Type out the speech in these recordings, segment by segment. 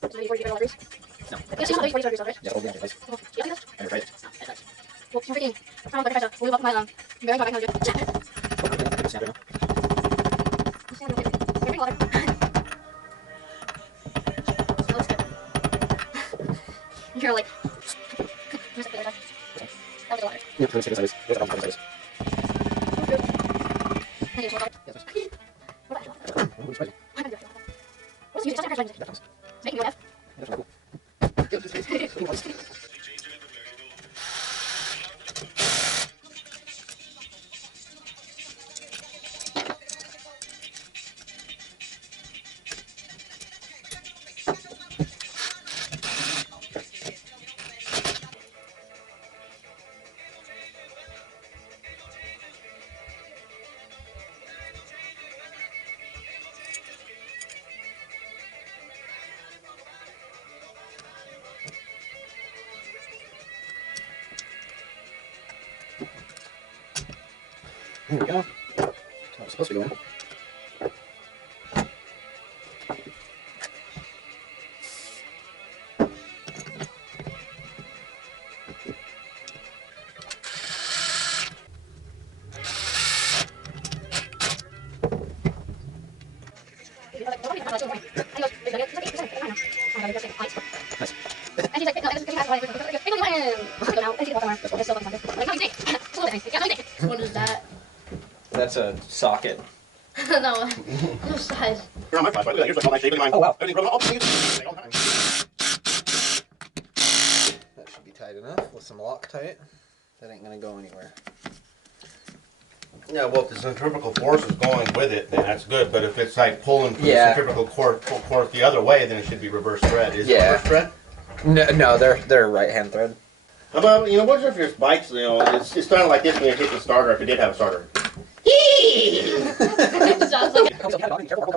So maybe 40 all threes? No. Yeah, see how these 40 start right? Yeah, hold the engine, please. Yeah, I think And you're right. that's well, I'm freaking. I don't know if I tried to move up my bearing my back now. Oh, I think it's standard now. Drink water. That looks good. You're like. That was a water. Yeah, I'm just taking size. What's that on size? I need to water. Yes, please. What about Oh, it's spicy. what's the music? It's That making me laugh. That's really cool. Yeah, this is There we go. That's how it's supposed to be going. What is that? That's a socket. No, no size. You're on my flashlight. Here's like all my shape in mine. Oh, wow. Everything's broken. Oh, please. All the time. That should be tight enough with some Loctite. That ain't gonna go anywhere. Yeah, well, if the centrifugal force is going with it, then that's good. But if it's like pulling from Yeah. the centrifugal force the other way, then it should be reverse thread. Is it Yeah. reverse thread? No, they're right hand thread. How about, what if your bike's, it's kind of like this when you hit the starter, if it did have a starter. It sounds like Careful,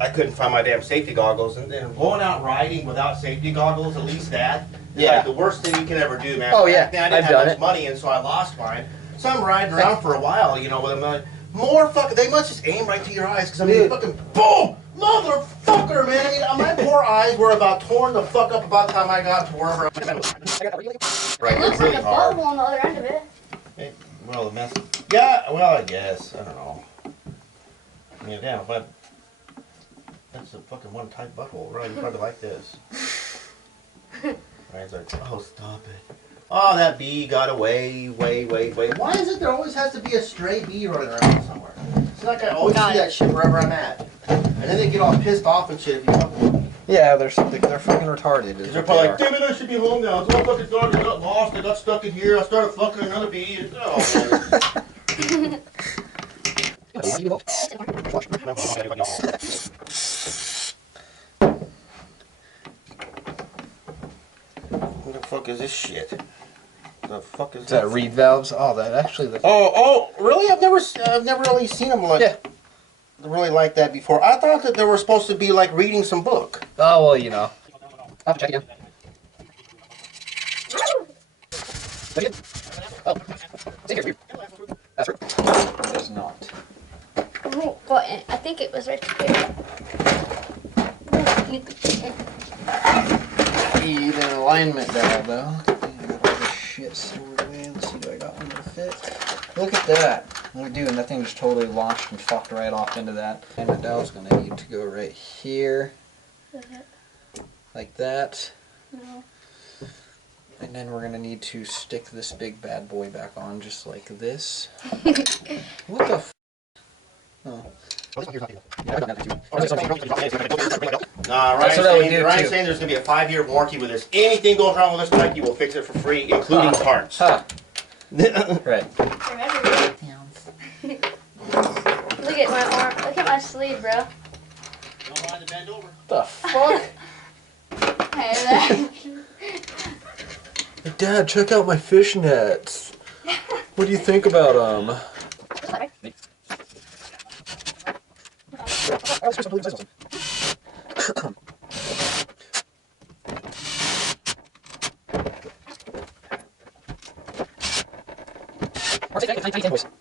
I couldn't find my damn safety goggles, and then going out riding without safety goggles, at least that. Yeah. Like the worst thing you can ever do, man. Oh, yeah. Back then, I I've didn't done have much it. money, and so I lost mine. So I'm riding around for a while, with them. Like, more fucking. They must just aim right to your eyes, because I mean, Dude. fucking boom, motherfucker, man. I mean, my poor eyes were about torn the fuck up about the time I got to wherever. it Right, looks it's really like a hard. bubble on the other end of it. Well, the mess. Yeah, well, I guess. I don't know. I mean, yeah, but that's a fucking one tight butthole, right? You probably like this. Right, it's like, oh, stop it. Oh, that bee got away, way. Why is it there always has to be a stray bee running around somewhere? It's like I always see that shit wherever I'm at. And then they get all pissed off and shit if you fuck with them. Yeah, they're fucking retarded. They're probably like, damn it, I should be home now. It's one fucking dog that got lost, I got stuck in here, I started fucking another bee. And, oh, man. What the fuck is this shit? The fuck is Is that reed valves? Oh, that actually. Oh, really? I've never really seen them like really like that before. I thought that they were supposed to be like reading some book. Oh well, I'll have to check again. Oh, it's here. That's right. It is not. Oh, but I think it was right there. Need an alignment valve though. I got all this shit stored away. Let's see, do I got one to fit? Look at that. What are we doing? That thing just totally launched and fucked right off into that. And the valve's gonna need to go right here. Like that. No. And then we're gonna need to stick this big bad boy back on just like this. What the f? Oh. Nah, Ryan's saying there's going to be a 5-year warranty with this. Anything goes wrong with this bike, you will fix it for free, including parts. Huh. Right. Look at my arm. Look at my sleeve, bro. Don't mind to bend over. The fuck? Hey, Dad, check out my fishnets. What do you think about them?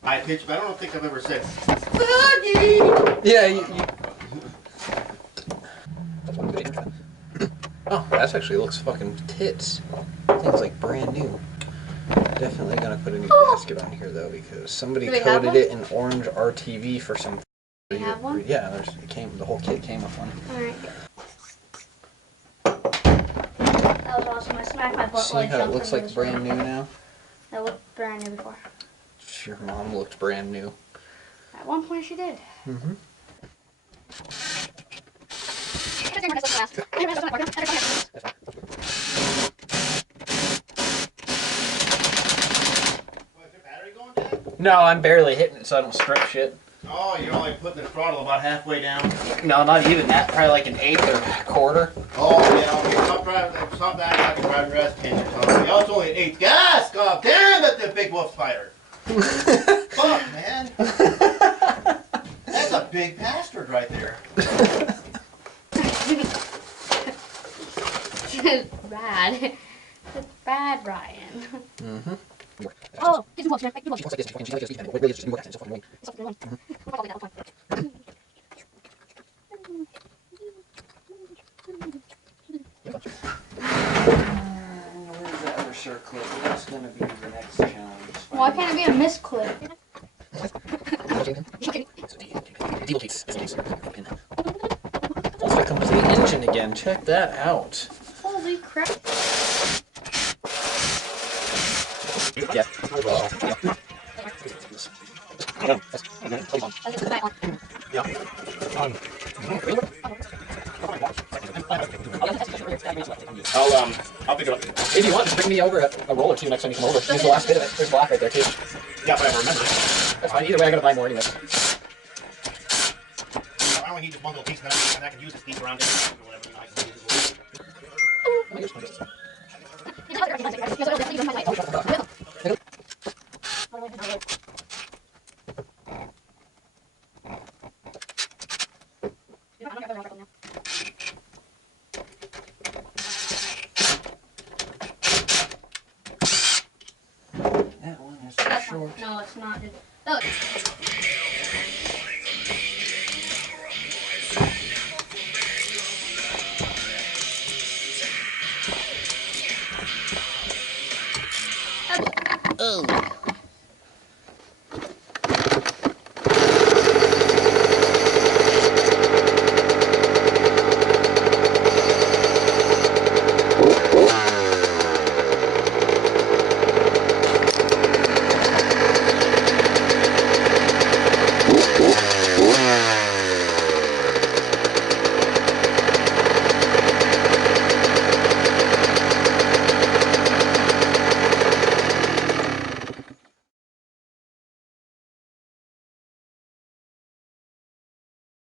High pitch, but I don't think I've ever said "Fuggy." Yeah, you... Oh, that actually looks fucking tits. Thing's like brand new. Definitely gonna put a new gasket on here though, because somebody coated it in orange RTV for some. Do you have one? Yeah, the whole kit came with one. Alright. That was awesome. I smacked my butt. See how it looks like brand new now? That looked brand new before. Your mom looked brand new. At one point she did. Mm-hmm. No, I'm barely hitting it so I don't strip shit. Oh, you're only putting the throttle about halfway down. No, not even that. Probably like an eighth or a quarter. Oh, yeah, okay. Stop acting like a driving your ass cancer, Tom. Yeah, it's only an eighth. Gas! God damn, that's the big wolf spider. Fuck, man. That's a big bastard right there. Bad. It's bad, Ryan. Mm-hmm. Oh, get some watch, man. Get some Where's the other circlet? That's gonna be the next challenge. Why can't it be a misclip? Also comes with the engine again. Check that out. Holy crap. Yeah. I'll pick it up. If you want, just bring me over a roll or two next time you come over. Use the last bit of it. There's black right there too. Yeah, but I remember. That's fine. Either way, I gotta buy more anyway. I only need this one little piece, and I can use this deep around it or whatever. I can use it. That one is too short. No, it's not. Oh. Oh.